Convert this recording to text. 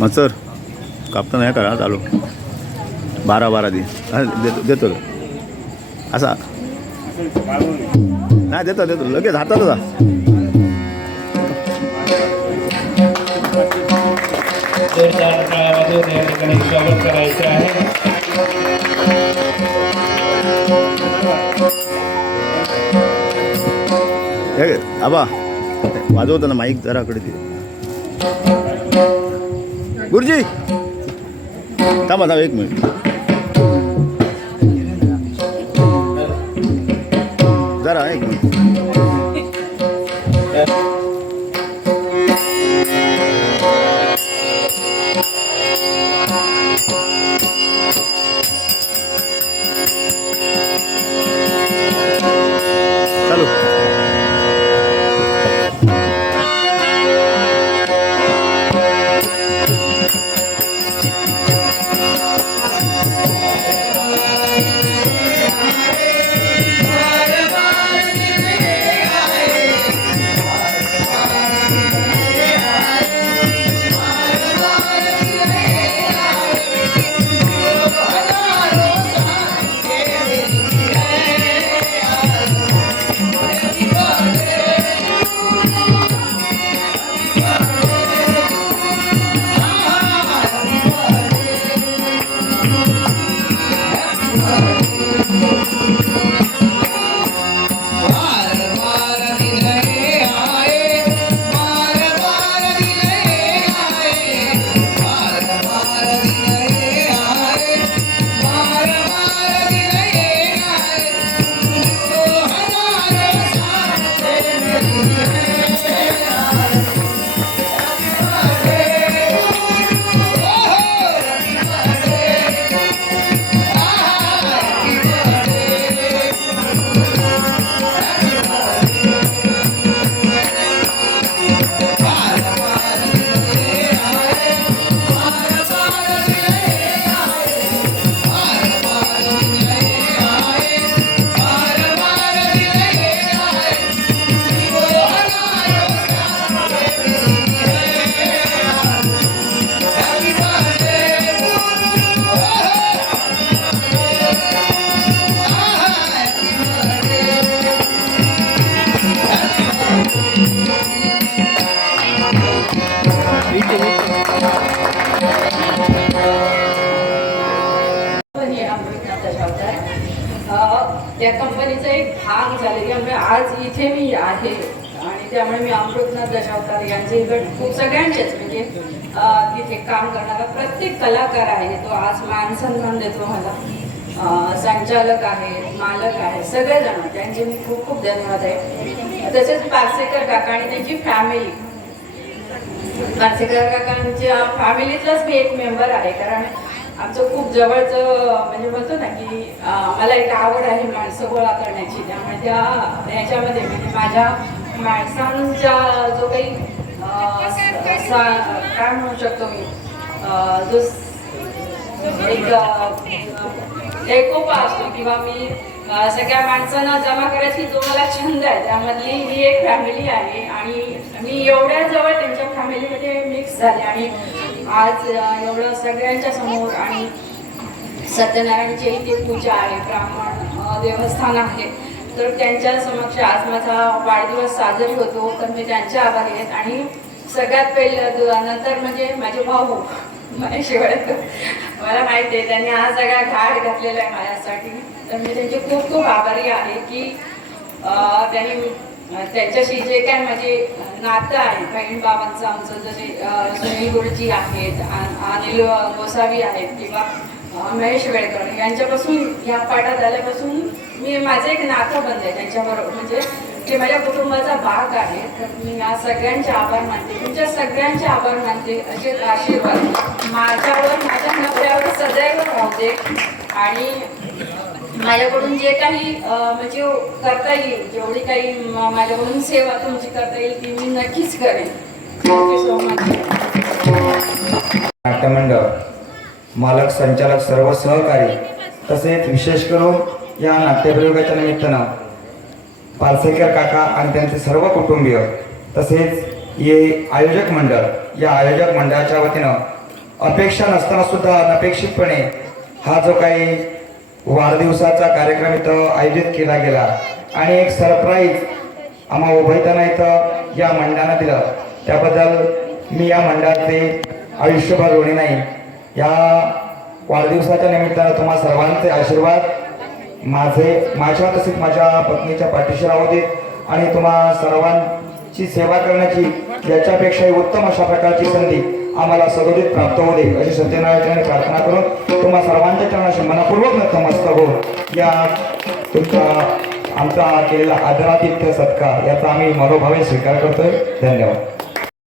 मचर कापताना हे करा चालू. बारा बारा दिन देतो देतो असा. नाही देतो देतो. लगेच हाताला जा. स्वागत करायचं आहे हे आबा. वाजवताना माईक जराकडे दे गुरुजी थांबा थांबा एक मिनिट जरा एक मिनिट चालू कंपनी आहे या कंपनीचा एक भाग झालेल्यामुळे आज इथे मी आहे. आणि त्यामुळे मी अमृतनाथ दशावतार यांचे इकडे खूप सगळ्यांचेच म्हणजे तिथे काम करणारा प्रत्येक कलाकार आहे. तो आज मान सन्मान देतो मला. संचालक आहे मालक आहे सगळेजण. त्यांचे मी खूप खूप धन्यवाद आहे. तसेच पारसेकर काका आणि त्यांची फॅमिली पारसेकर काकांच्या फॅमिलीतलाच मी एक मेंबर आहे. कारण आमचं खूप जवळचं म्हणजे म्हणतो ना की मला एक आवड आहे माणसं गोळा करण्याची. त्यामुळे त्या याच्यामध्ये म्हणजे माझ्या माणसांच्या जो काही काय म्हणू शकतो मी जो एक एकोपा असतो किंवा मी सगळ्या माणसांना जमा करायची जो मला छंद आहे त्यामधली ही एक फॅमिली आहे. आणि मी एवढ्या जवळ त्यांच्या फॅमिलीमध्ये मिक्स झाले आणि आज एवढं सगळ्यांच्या समोर आणि सत्यनारायणची इथे पूजा आहे ब्राह्मण देवस्थान आहे तर त्यांच्या समक्ष आज माझा वाढदिवस साजरी होतो. तर मी त्यांचे आभारी आहेत आणि सगळ्यात पहिलं नंतर म्हणजे माझे भाऊ माझ्या शिवाय मला माहिती आहे त्यांनी हा सगळा घाट घातलेला आहे माझ्यासाठी. तर मी त्यांचे खूप खूप आभारी आहे की त्यांनी त्यांच्याशी जे काय माझे नातं आहे बहीण बाबांचं आमचं जसे सुनील गुरुजी आहेत अनिल गोसावी आहेत किंवा महेश वेळकर यांच्यापासून या पाठात आल्यापासून मी माझं एक नातं बनलं आहे त्यांच्याबरोबर. म्हणजे ते माझ्या कुटुंबाचा भाग आहे. तर मी या सगळ्यांचे आभार मानते. तुमच्या सगळ्यांचे आभार मानते. असे आशीर्वाद माझ्यावर माझ्या नवऱ्यावर सदैव राहते आणि माझ्याकडून जे काही म्हणजे करता येईल जेवढी काही माझ्याकडून सेवा तुमची करता येईल ती मी नक्कीच करेन. थँक्यू सो मच नाट्यमंडळ मालक संचालक सर्व सहकारी तसेच विशेष करून या नाट्यप्रयोगाच्या निमित्तानं पालसेकर काका आणि त्यांचे सर्व कुटुंबीय तसेच हे आयोजक मंडळ या आयोजक मंडळाच्या वतीनं अपेक्षा नसताना सुद्धा अनपेक्षितपणे हा जो काही वाढदिवसाचा कार्यक्रम इथं आयोजित केला गेला. आणि एक सरप्राईज आम्हा उभयताना इथं या मंडळानं दिलं. त्याबद्दल मी या मंडळाचे आयुष्यभर ऋणी नाही. या वाढदिवसाच्या निमित्तानं तुम्हा सर्वांचे आशीर्वाद माझे माझ्या तसेच माझ्या पत्नीच्या पाठीशी राहू देत आणि तुम्हा सर्वांची सेवा करण्याची याच्यापेक्षाही उत्तम अशा प्रकारची संधी आम्हाला सदोदित प्राप्त होऊ दे. अशी सत्यनारायणाने प्रार्थना करून तुम्हा सर्वांच्या चरणाशी मनपूर्वक नतमस्तक होऊन या तुमचा आमचा केलेला आदरातिथ्य सत्कार याचा आम्ही मनोभावे स्वीकार करतोय. धन्यवाद.